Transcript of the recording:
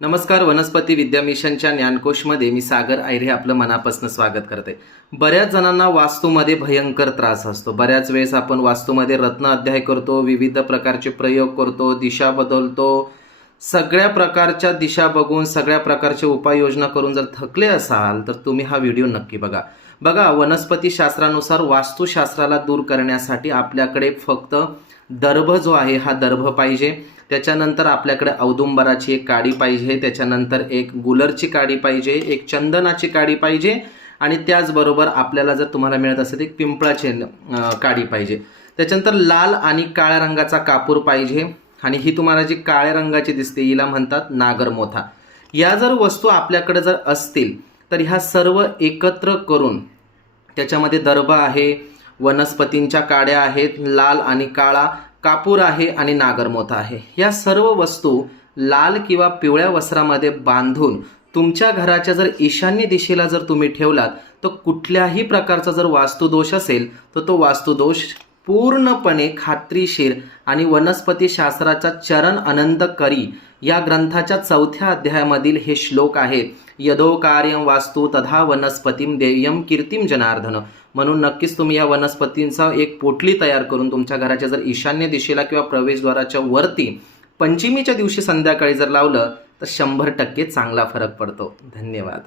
नमस्कार वनस्पती विद्या मिशनच्या ज्ञानकोशमध्ये मी सागर आयरे आपलं मनापासून स्वागत करते. बऱ्याच जणांना वास्तूमध्ये भयंकर त्रास असतो. बऱ्याच वेळेस आपण वास्तूमध्ये रत्न अध्याय करतो विविध प्रकारचे प्रयोग करतो दिशा बदलतो सगळ्या प्रकारच्या दिशा बघून सगळ्या प्रकारच्या उपाययोजना करून जर थकले असाल तर तुम्ही हा व्हिडिओ नक्की बघा. बघा वनस्पती शास्त्रानुसार वास्तुशास्त्राला दूर करण्यासाठी आपल्याकडे फक्त दर्भ जो आहे हा दर्भ पाहिजे. त्याच्यानंतर आपल्याकडे औदुंबराची एक काडी पाहिजे त्याच्यानंतर एक गुलरची काडी पाहिजे एक चंदनाची काडी पाहिजे आणि त्याचबरोबर आपल्याला जर तुम्हाला मिळत असेल एक पिंपळाची काडी पाहिजे. त्याच्यानंतर लाल आणि काळ्या रंगाचा कापूर पाहिजे. आणि ही तुम्हाला जी काळ्या रंगाची दिसते हिला म्हणतात नागरमोथा या जर वस्तू आपल्याकडे जर असतील तर ह्या सर्व एकत्र करून त्याच्यामध्ये दर्भ आहे वनस्पतींच्या काड्या आहेत लाल आणि काळा कापूर आहे आणि नागरमोथा आहे. या सर्व वस्तू लाल किंवा पिवळ्या वस्त्रामध्ये बांधून तुमच्या घराच्या जर ईशान्य दिशेला जर तुम्ही ठेवलात तर कुठल्याही प्रकारचा जर वास्तुदोष असेल तर तो वास्तुदोष पूर्णपणे खात्रीशीर आणि वनस्पतीशास्त्राचा चरण अनंत करी या ग्रंथाच्या चौथ्या अध्यायामधील हे श्लोक आहेत यदो कार्यम वास्तू तथा वनस्पतीम देयम कीर्तिम जनार्दन. म्हणून नक्कीच तुम्ही या वनस्पतींचा एक पोटली तयार करून तुमच्या घराच्या जर ईशान्य दिशेला किंवा प्रवेशद्वाराच्या वरती पंचमीच्या दिवशी संध्याकाळी जर लावलं तर शंभर टक्के चांगला फरक पडतो. धन्यवाद.